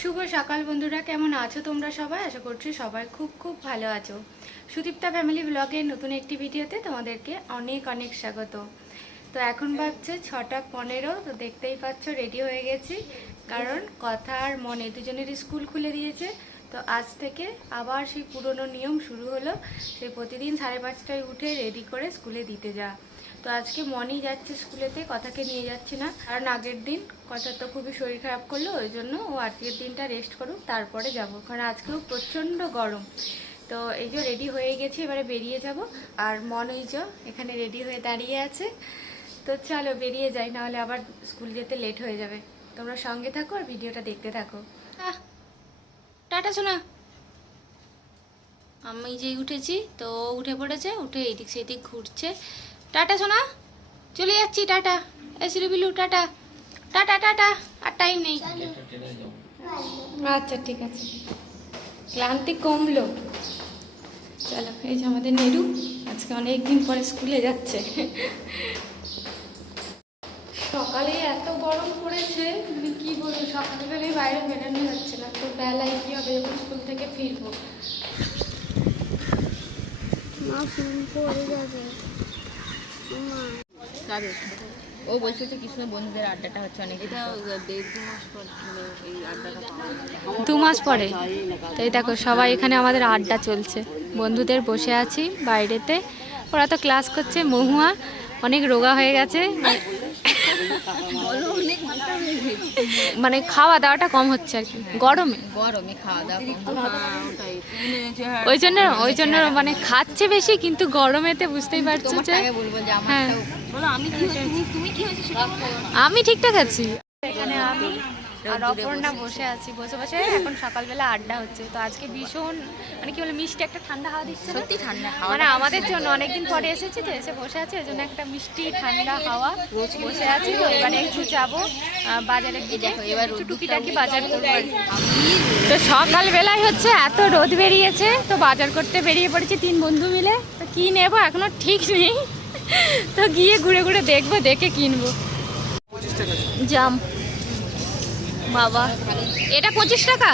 শুভ সকাল বন্ধুরা, কেমন আছো তোমরা সবাই? আশা করছি সবাই খুব খুব ভালো আছো। সুদীপ্তা ফ্যামিলি ব্লগের নতুন একটি ভিডিওতে তোমাদেরকে অনেক অনেক স্বাগত। তো এখন বাজছে 6:15। তো দেখতেই পাচ্ছ রেডি হয়ে গেছি, কারণ কথা আর মনে দুজনেরই স্কুল খুলে দিয়েছে। তো আজ থেকে আবার সেই পুরনো নিয়ম শুরু হলো, সেই প্রতিদিন 5:30টায় উঠে রেডি করে স্কুলে দিতে যাওয়া। তো আজকে মনই যাচ্ছে স্কুলেতে, কথাকে নিয়ে যাচ্ছি না, কারণ আগের দিন কথা তো খুবই শরীর খারাপ করলো, ওই জন্য ও আজকের দিনটা রেস্ট করুক, তারপরে যাব, কারণ আজকেও প্রচণ্ড গরম। তো এই যে রেডি হয়ে গেছি, এবারে বেরিয়ে যাব। আর মন ওই যে এখানে রেডি হয়ে দাঁড়িয়ে আছে। তো চলো বেরিয়ে যাই, নাহলে আবার স্কুল যেতে লেট হয়ে যাবে। তোমরা সঙ্গে থাকো আর ভিডিওটা দেখতে থাকো। টাটা শোনা। আমি যেই উঠেছি তো উঠে পড়েছে, উঠে এদিক সেদিক ঘুরছে। টাটা শোনা, চলে যাচ্ছি, টাটা। এসিলু বিলু, টাটা টাটা টাটা। আর টাইম নেই। আচ্ছা ঠিক আছে, ক্লান্তি কমলো। চলো, এই যে আমাদের নেরু আজকে অনেক দিন পরে স্কুলে যাচ্ছে। সকালে এত গরম পড়েছে, মানে কি বলবো, সকালবেলায় বাইরে বেরোনো যাচ্ছে না। তো বেলায় কি হবে যখন স্কুল থেকে ফিরবো? মা ফোন করে যাবে। ও বলছে যে কৃষ্ণ বন্ধুদের আড্ডাটা হচ্ছে অনেক, এটা 1.5-2 মাস পর এই আড্ডাটা 2 মাস পরে। তো এই দেখো সবাই এখানে আমাদের আড্ডা চলছে, বন্ধুদের বসে আছি বাইরেতে। ওরা তো ক্লাস করছে। মহুয়া অনেক রোগা হয়ে গেছে, মানে খাওয়া দাওয়াটা কম হচ্ছে আর কি, গরমে গরমে খাওয়া দাওয়া ওই জন্য মানে খাচ্ছে বেশি, কিন্তু গরমেতে বুঝতেই পারছো যে। বলবো যে হ্যাঁ, বলো আমি কি তুমি কি হয়েছে সেটা আমি ঠিকঠাক আছি। এখানে আমি আর অপর্ণা বসে আছি, বসে বসে এখন সকালবেলা আড্ডা হচ্ছে। তো আজকে ভীষণ মানে কি বলে মিষ্টি একটা ঠান্ডা হাওয়া দিচ্ছে, সত্যি ঠান্ডা মানে আমাদের জন্য অনেকদিন পরে এসেছি, তো এসে বসে আছি, ওই জন্য একটা মিষ্টি ঠান্ডা হাওয়া বসে আছি। তো এবারে একটু যাবো বাজারে, দেখো এবার একটু টুকিটাকি বাজার করবো। তো সকালবেলায় হচ্ছে এত রোদ বেরিয়েছে, তো বাজার করতে বেরিয়ে পড়েছি 3 বন্ধু মিলে। তো কি নেবো এখনো ঠিক নেই, তো গিয়ে ঘুরে ঘুরে দেখবো, দেখে কিনবো। জাম বাবা, এটা 25 টাকা।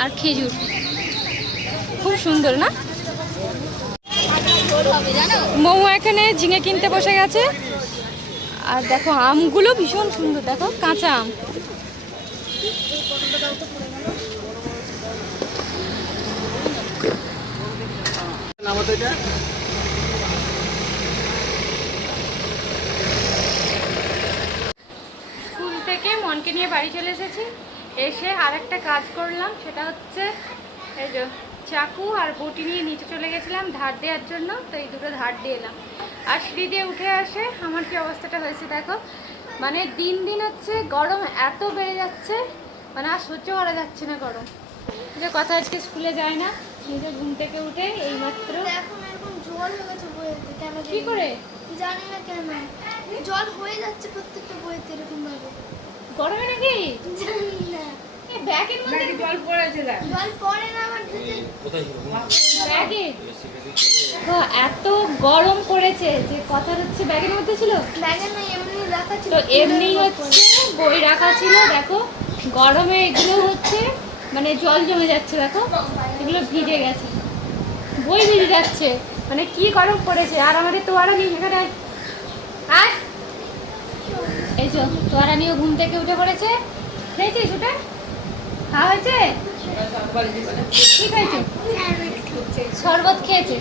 আর খেজুর খুব সুন্দর না? মৌ এখানে ঝিঙে কিনতে বসে গেছে। আর দেখো আমগুলো ভীষণ সুন্দর, দেখো কাঁচা আম। স্কুল থেকে মনকে নিয়ে বাড়ি চলে এসেছি। এসে আর একটা কাজ করলাম, সেটা হচ্ছে এই যে চাকু আর বটি নিয়ে নিচে চলে গেছিলাম ধার দেওয়ার জন্য। তো এই দুটো ধার দিয়ে এলাম। আর সিঁড়ি দিয়ে উঠে আসে আমার কি অবস্থাটা হয়েছে দেখো, মানে দিন দিন হচ্ছে গরম এত বেড়ে যাচ্ছে, মানে আর সহ্য করা যাচ্ছে না গরম। যে কথা আজকে স্কুলে যায় না, নিজে ঘুম থেকে উঠে এইমাত্র। এখন এরকম জল হয়ে গেছে বইতে, কেন কি করে জানি না, কেন জল হয়ে যাচ্ছে প্রত্যেকটা বইতে এরকম ভাবে। গরমে নাকি জানি না, ব্যাগের মধ্যে জল পড়েছে, জল পড়ে না আমার ব্যাগে। তো এত গরম পড়েছে যে কথা হচ্ছে ব্যাগের মধ্যে ছিল, ব্যাগে না এমনি রাখা ছিল। তো এমনি হচ্ছে বই রাখা ছিল। দেখো গরমে এগুলো হচ্ছে মানে জল জমে যাচ্ছে, দেখো এগুলো ভিজে গেছে, বই ভিজে যাচ্ছে, মানে কি গরম পড়েছে। আর আমাদের তোয়ারা নিয়ে এখানে আর এই যে তোয়ারা নিয়ে ঘুম থেকে উঠে পড়েছে। খেয়েছিস উঠে? খাওয়া হয়েছে? কি খাইছো? শরবত খেয়েছে,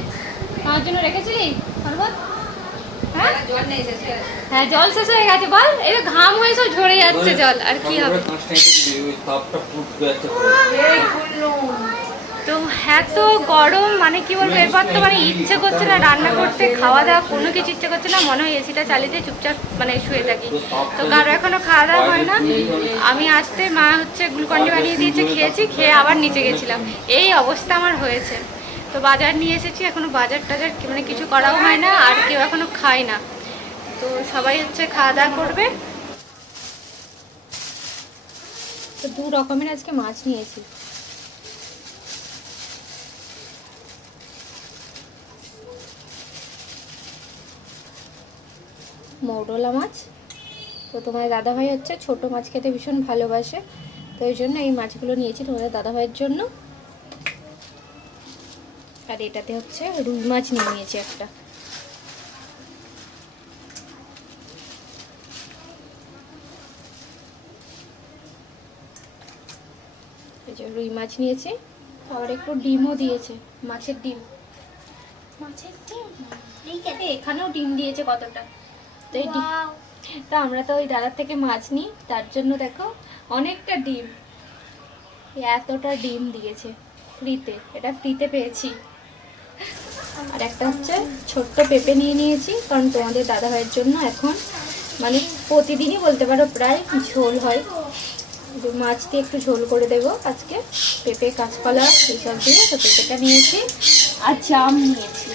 আমার জন্য রেখেছিলি শরবত? হ্যাঁ হ্যাঁ, জল শেষ হয়ে গেছে। বল, এই ঘাম হয়ে সব ঝরে যাচ্ছে জল, আর কি হবে। তো এত গরম, মানে কি বলবো, এরপর তো মানে ইচ্ছে করছে না রান্না করতে, খাওয়া দাওয়া কোনো কিছু ইচ্ছে করছে না। মনে হয় এসিটা চালিয়ে চুপচাপ মানে শুয়ে থাকি। তো কারো এখনো খাওয়া দাওয়া হয় না। আমি আসতে মা হচ্ছে গ্লুকন্ডি বানিয়ে দিয়েছে, খেয়েছি, খেয়ে আবার নিচে গেছিলাম। এই অবস্থা আমার হয়েছে। তো বাজার নিয়ে এসেছি, এখনো বাজার টাজার মানে কিছু করাও হয় না, আর কেউ এখনো খায় না। তো সবাই হচ্ছে খাওয়া দাওয়া করবে। তো 2 রকমের আজকে মাছ নিয়েছি। মৌরলা মাছ। তো তোমার দাদাভাই হচ্ছে ছোট মাছ খেতে ভীষণ ভালোবাসে, তো ওই জন্য এই মাছগুলো নিয়েছি তোমাদের দাদাভাইয়ের জন্য। আর এটাতে হচ্ছে রুই মাছ নিয়ে নিয়েছি একটা। এই যে রুই মাছ নিয়েছি, আবার একটু ডিমও দিয়েছে, মাছের ডিম। মাছের ডিম এখানেও ডিম দিয়েছে কতটা। তো এই ডিম, তো আমরা তো ওই দাদার থেকে মাছ নিই, তার জন্য দেখো অনেকটা ডিম, এতটা ডিম দিয়েছে ফ্রিতে, এটা ফ্রিতে পেয়েছি। আর একটা হচ্ছে ছোট্ট পেঁপে নিয়ে নিয়েছি, কারণ তোমাদের দাদাভাইয়ের জন্য এখন মানে প্রতিদিনই বলতে পারো প্রায় ঝোল হয়। মাছ দিয়ে একটু ঝোল করে দেবো আজকে, পেঁপে কাঁচকলা এইসব দিয়ে। তো পেঁপেটা নিয়েছি আর জাম নিয়েছি।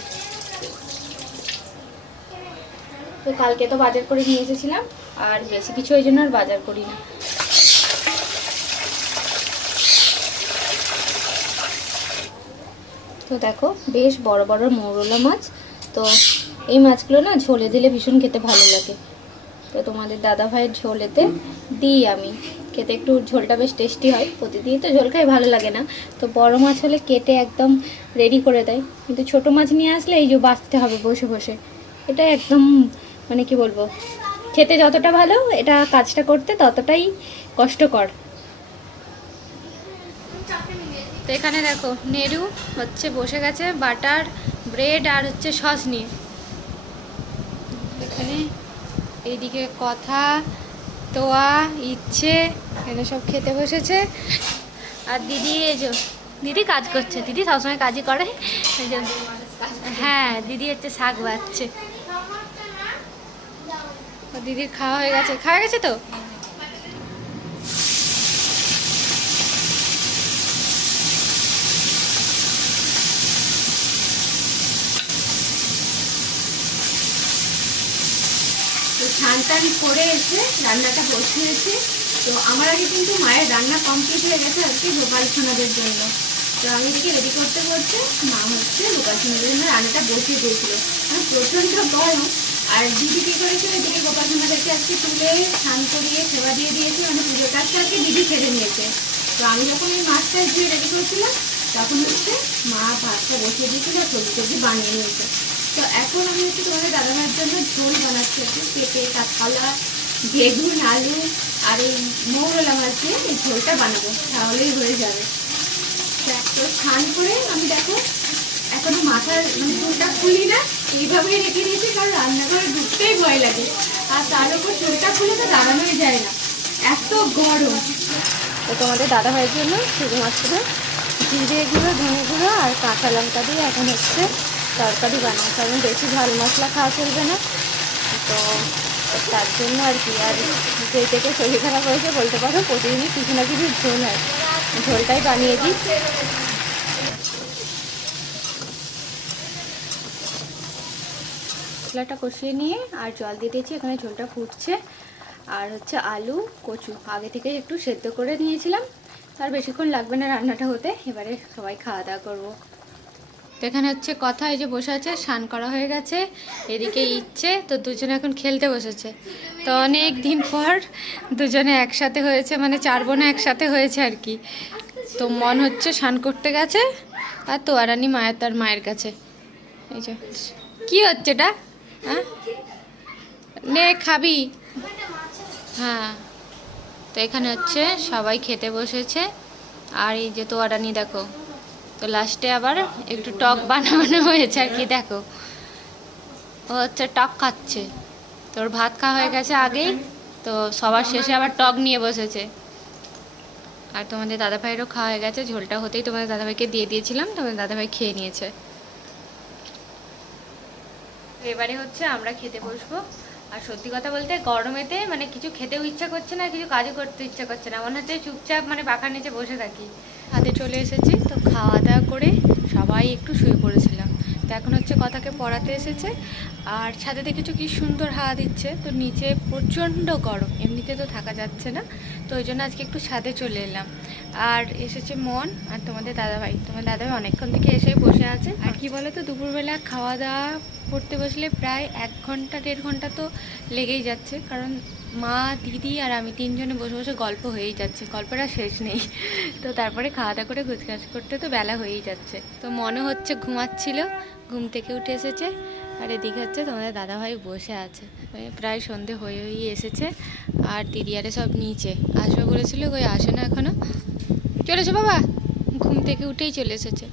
তো কালকে তো বাজার করে নিয়ে এসেছিলাম, আর বেশি কিছু ওই জন্য আর বাজার করি না। তো দেখো বেশ বড় বড় মৌরলা মাছ। তো এই মাছগুলো না ঝোলে দিলে ভীষণ খেতে ভালো লাগে। তো তোমাদের দাদাভাইয়ের ঝোলেতে দিই আমি, খেতে একটু ঝোলটা বেশ টেস্টি হয়। প্রতিদিন তো ঝোল খাই ভালো লাগে না, তো বড় মাছ হলে কেটে একদম রেডি করে দেয়। কিন্তু ছোট মাছ নিয়ে আসলে এই যে বাঁচতে হবে বসে বসে, এটা একদম মানে কি বলবো, খেতে যতটা ভালো এটা কাজটা করতে ততটাই কষ্টকর। তো এখানে দেখো নেরু হচ্ছে বসে গেছে বাটার ব্রেড আর হচ্ছে সস নিয়ে। এখানে এইদিকে কথা তোয়া ইচ্ছে এখানে সব খেতে বসেছে। আর দিদি এই যে দিদি কাজ করছে, দিদি সবসময় কাজই করে। এই যে হ্যাঁ দিদি হচ্ছে শাক বাচ্ছে। দিদির খাওয়া হয়ে গেছে, খাওয়া গেছে তো। তো স্নান টান করে এসে রান্নাটা বসিয়েছি। তো আমার আগে কিন্তু মায়ের রান্না কমপ্লিট হয়ে গেছে আজকে গোপাল সোনাদের জন্য। তো আমি এদিকে রেডি করতে করতে মা হচ্ছে গোপাল সোনাদের জন্য রান্নাটা বসিয়ে দিয়েছিল। মানে প্রচণ্ড গরম। আর দিদি কী করেছে, এদিকে গোপাল সোনাদেরকে আজকে তুলে স্নান করিয়ে সেবা দিয়ে দিয়েছে, মানে পুজোর কাজটা আজকে দিদি ছেড়ে নিয়েছে। তো আমি যখন এই মাছটা ধুয়ে রেডি করছিলাম তখন হচ্ছে মা ভাতটা বসিয়ে দিয়েছিল আর সবজি টবজি বানিয়ে নিয়েছে। তো এখন আমি হচ্ছে তোমাদের দাদাভাইয়ের জন্য ঝোল বানাচ্ছি, একটু পেঁপে কাঁচকলা বেগুন আলু আর এই মৌরলা মাছ দিয়ে এই ঝোলটা বানাবো, তাহলেই হয়ে যাবে। তো স্নান করে আমি দেখো এখনো মাথার মানে চুলটা খুলি না, এইভাবেই রেখে দিয়েছি, কারণ রান্নাঘরে ঢুকতেই ভয় লাগে। আর তার উপর চুলটা খুলে তো দাঁড়ানোই যায় না, এত গরম। তো তোমাদের দাদাভাইয়ের জন্য শুধুমাত্র জিরে গুঁড়ো ধনে গুঁড়ো আর কাঁচা লঙ্কা দিয়ে এখন হচ্ছে তরকারি বানাই, কারণ বেশি ঝাল মশলা খাওয়া চলবে না। তো তার জন্য আর কি। আর যেই থেকে শরীর খারাপ হয়েছে বলতে পারো প্রতিদিনই কিছু না কিছু ঝোল হয়, ঝোলটাই বানিয়ে দিই। মশলাটা কষিয়ে নিয়ে আর জল দিয়ে দিয়েছি, এখানে ঝোলটা ফুটছে। আর হচ্ছে আলু কচু আগে থেকে একটু সেদ্ধ করে নিয়েছিলাম, আর বেশিক্ষণ লাগবে না রান্নাটা হতে। এবারে সবাই খাওয়া দাওয়া করবো। তো এখানে হচ্ছে কথা, এই যে বসে আছে, স্নান করা হয়ে গেছে, এদিকে ইচ্ছে। তো দুজনে এখন খেলতে বসেছে। তো অনেক দিন পর দুজনে একসাথে হয়েছে, মানে চার বোনে একসাথে হয়েছে আর কি। তো মন হচ্ছে স্নান করতে গেছে, আর তো আরানি মায়ের তার মায়ের কাছে। এই যে কি হচ্ছে এটা, হ্যাঁ নে খাবি, হ্যাঁ। তো এখানে হচ্ছে সবাই খেতে বসেছে। আর এই যে তো আরানি দেখো, তো লাস্টে আবার একটু টক বানানো হয়েছে আর কি। দেখো ও হচ্ছে টক খাচ্ছে, তোর ভাত খাওয়া হয়ে গেছে আগেই, তো সবার শেষে আবার টক নিয়ে বসেছে। আর তোমাদের দাদাভাইয়েরও খাওয়া হয়ে গেছে, ঝোলটা হতেই তোমাদের দাদাভাইকে দিয়ে দিয়েছিলাম, তোমাদের দাদাভাই খেয়ে নিয়েছে। এবারে হচ্ছে আমরা খেতে বসবো। আর সত্যি কথা বলতে গরমেতে মানে কিছু খেতেও ইচ্ছা করছে না, কিছু কাজও করতে ইচ্ছা করছে না, মনে হচ্ছে চুপচাপ মানে পাখার নিচে বসে থাকি। হাতে চলে এসেছি, তো খাওয়া দাওয়া করে সবাই একটু শুয়ে পড়েছিলাম। তো এখন হচ্ছে কথাকে পড়াতে এসেছে। আর ছাদে দেখেছো কি সুন্দর হাওয়া দিচ্ছে, তো নিচে প্রচণ্ড গরম, এমনিতে তো থাকা যাচ্ছে না। তো ওই জন্য আজকে একটু ছাদে চলে এলাম। আর এসেছে মন আর তোমাদের দাদাভাই। তোমার দাদাভাই অনেকক্ষণ থেকে এসেই বসে আছে। আর কি বলো তো, দুপুরবেলা খাওয়া দাওয়া করতে বসলে প্রায় 1 ঘন্টা 1.5 ঘন্টা তো লেগেই যাচ্ছে, কারণ মা দিদি আর আমি তিনজনে বসে বসে গল্প হয়েই যাচ্ছে, গল্পটা শেষ নেই। তো তারপরে খাওয়া দাওয়া করে গুছগাছ করতে তো বেলা হয়েই যাচ্ছে। তো মনে হচ্ছে ঘুমাচ্ছিল, ঘুম থেকে উঠে এসেছে। আর এদিকে হচ্ছে তোমাদের দাদাভাই বসে আছে, প্রায় সন্ধে হয়েই এসেছে। আর দিদি আরে সব নিচে আসবে বলেছিল, কই আসে না এখনো। চলেছো বাবা, ঘুম থেকে উঠেই চলে এসেছে।